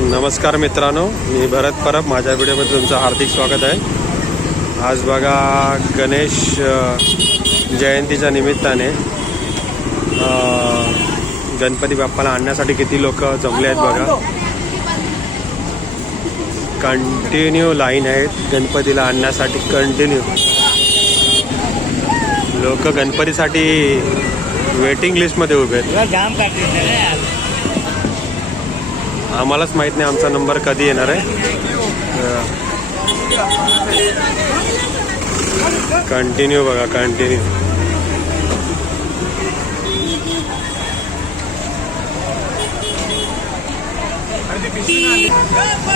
नमस्कार मित्रांनो मी भरत परब. माझ्या व्हिडिओमध्ये तुमचं हार्दिक स्वागत आहे. आज बघा गणेश जयंतीच्या निमित्ताने गणपती बाप्पाला आणण्यासाठी किती लोक जमले आहेत बघा. कंटिन्यू लाईन आहेत गणपतीला आणण्यासाठी कंटिन्यू लोक गणपतीसाठी वेटिंग लिस्टमध्ये उभे आहेत. आम्हालाच माहीत नाही आमचा नंबर कधी येणार आहे. कंटिन्यू बघा कंटिन्यू.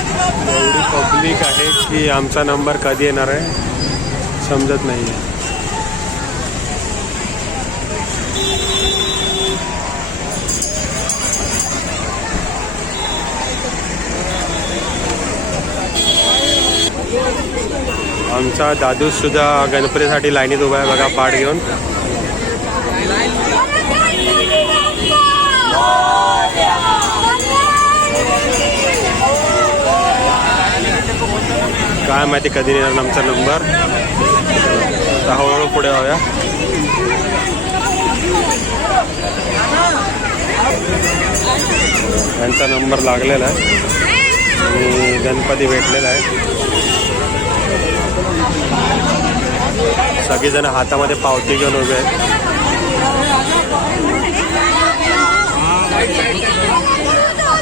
पब्लिक आहे की आमचा नंबर कधी येणार आहे समजत नाही आहे आमचा दादू सुद्धा गणपतीसाठी लाईनीत उभा आहे. बघा पाठ घेऊन. काय माहिती कधी येणार आमचा नंबर आता हळूहळू पुढे होऊया यांचा नंबर लागलेला आहे. आणि गणपती भेटलेला आहे. सगळेजण हातामध्ये पावती घेऊन उभे आहेत.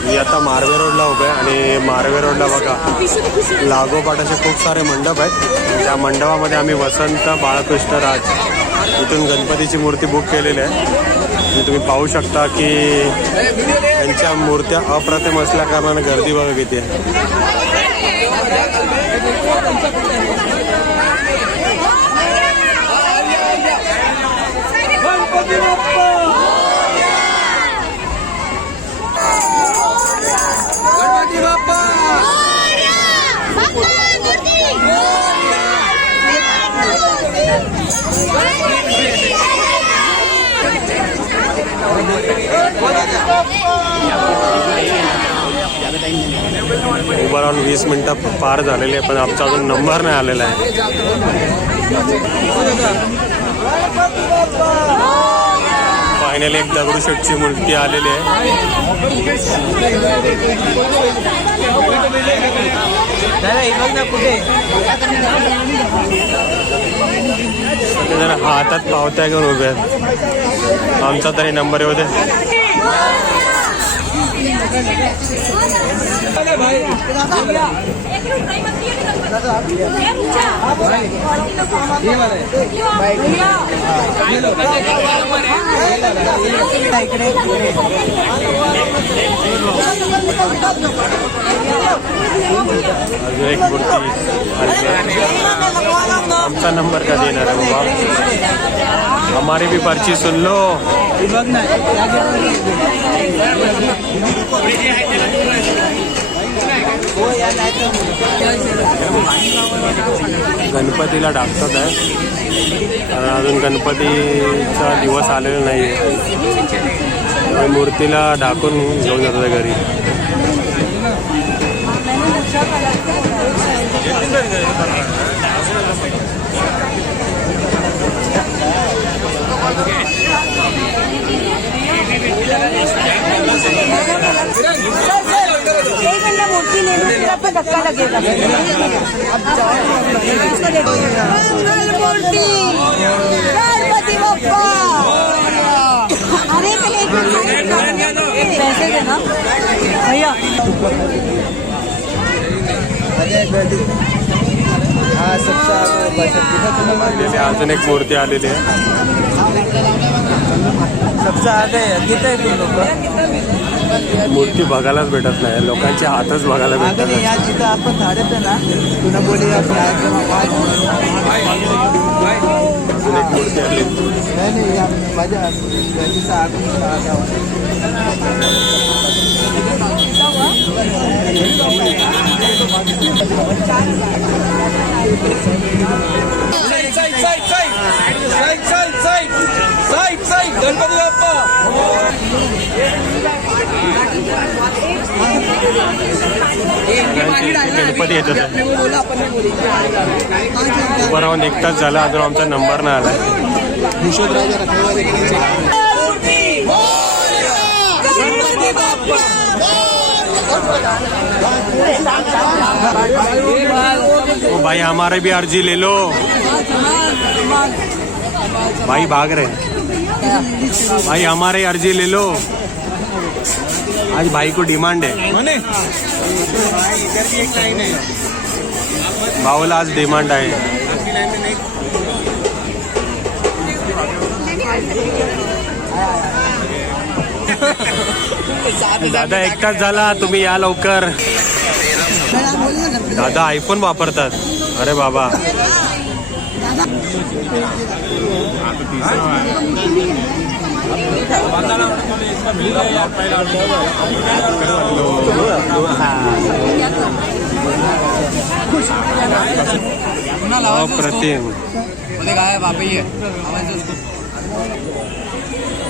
मी आता मारवे रोडला उभे आहे आणि मारवे रोडला बघा लागोपाठ असे खूप सारे मंडप आहेत. त्या मंडपामध्ये आम्ही वसंत बाळकृष्ण राज इथून गणपतीची मूर्ती बुक केलेली आहे. आणि तुम्ही पाहू शकता की त्यांच्या मूर्त्या अप्रतिम असल्या कारणाने गर्दी बघा किती आहे. ओव्हरऑल वीस मिनटं पार झालेली आहे पण आमचा अजून नंबर नाही आलेला आहे. फायनली एक दगडूशेठची मूर्ती आलेली आहे. दादा हे बघ ना कुठे. सगळेजण हातात पावत्या घेऊन उभे आहेत. आमचा तरी नंबर येऊ दे. अजून एक मूर्ती आमचा नंबर कधी येणार आहे बाबा? हमारी भी पर्ची सुन लो. गणपतीला टाकतात आहे. कारण अजून गणपतीचा दिवस आलेला नाही आहे मूर्तीला ढाकून घेऊन जातात घरी. धक्का लगेगा अब अरे पैसे देना भैया. अजून एक मूर्ती आलेली आहे. तिथे लोक मूर्ती बघायलाच भेटत नाही. लोकांचे हातच बघायला भेटत नाही. जिथं आपण झाडत आहे ना तुला बोली मूर्ती आली माझ्या गणपती बाप्पा गणपती येत होते उभं राहून एक तास झाला अजून आमचा नंबर नाही आला. ओ भाई हमारे भी अर्जी ले लो। भाई भाग रहे भाई हमारे अर्जी ले लो। आज भाई को डिमांड है। भाऊला आज डिमांड आहे। नहीं दादा एक तास झाला तुम्ही या लवकर. दादा आयफोन वापरतात. अरे बाबा. अप्रतिम. बोले काय बापा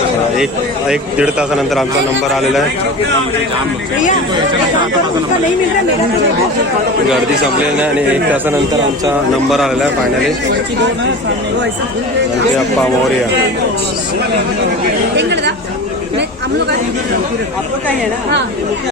एक एक दीड तासानंतर आमचा नंबर आलेला आहे. गर्दी संपलेली नाही आणि एक तासानंतर आमचा नंबर आलेला आहे फायनली गणपती अप्पा मोर्या. लोग हाँ.